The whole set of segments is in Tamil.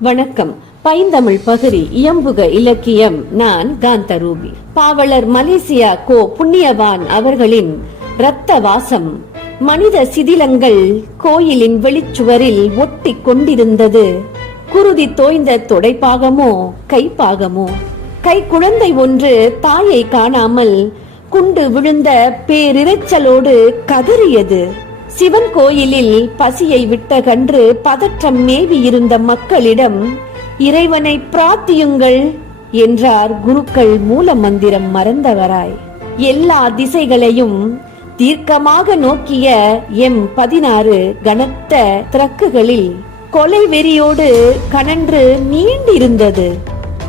வணக்கம். பைந்தமிழ் பகுதி இயம்புக இலக்கியம். நான் காந்தரூபி. பாவலர் மலேசியா கோ புண்ணியவான் அவர்களின் இரத்த வாசம் மனித சிதிலங்கள் கோயிலின் வெளிச்சுவரில் ஒட்டி கொண்டிருந்தது. குருதி தோய்ந்த தொடைப்பாகமோ கைப்பாகமோ. கை குழந்தை ஒன்று தாயை காணாமல் குண்டு விழுந்த பேரிரைச்சலோடு கதறியது. சிவன் கோயிலில் பசியை விட்ட கன்று பதற்றம் மேவி இருந்த மக்களிடம் இறைவனை பிரார்த்தியுங்கள் என்றார் குருக்கள் மூல மந்திரம் மறந்தவராய். எல்லா திசைகளையும் தீர்க்கமாக நோக்கிய எம் பதினாறு கனத்த திறக்குகளில் கொலை வெறியோடு கனன்று நீண்டிருந்தது.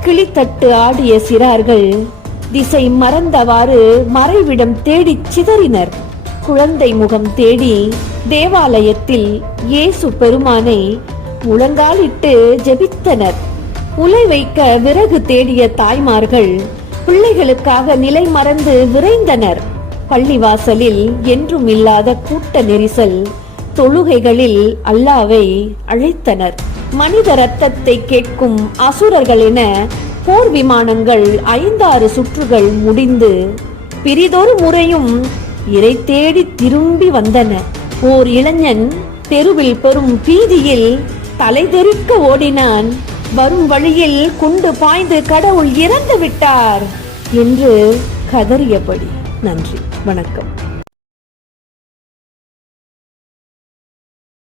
கிளித்தட்டு ஆடிய சிறார்கள் திசை மறந்தவாறு மறைவிடம் தேடிச் சிதறினர். குழந்தை முகம் தேடி தேவாலயத்தில் இயேசு பெருமானை முழங்காலிட்டு ஜெபித்தனர். உலை வைக்க விறகு தேடிய தாய்மார்கள் பிள்ளைகளுக்காக நிலை மறந்து விரைந்தனர். பள்ளிவாசலில் என்றும் இல்லாத கூட்ட நெரிசல் தொழுகைகளில் அல்லாவை அழைத்தனர். மனித ரத்தத்தை கேட்கும் அசுரர்கள் என போர் விமானங்கள் ஐந்தாறு சுற்றுகள் முடிந்து பிரிதொரு முறையும் இறை தேடி திரும்பி வந்தன. ஓர் இளைஞன் தெருவில் பெரும் பீதியில் தலை தெறிக்க ஓடினான். வரும் வழியில் குண்டு பாய்ந்து கடவுள் இறந்து விட்டார் என்று கதறியபடி. நன்றி. வணக்கம்.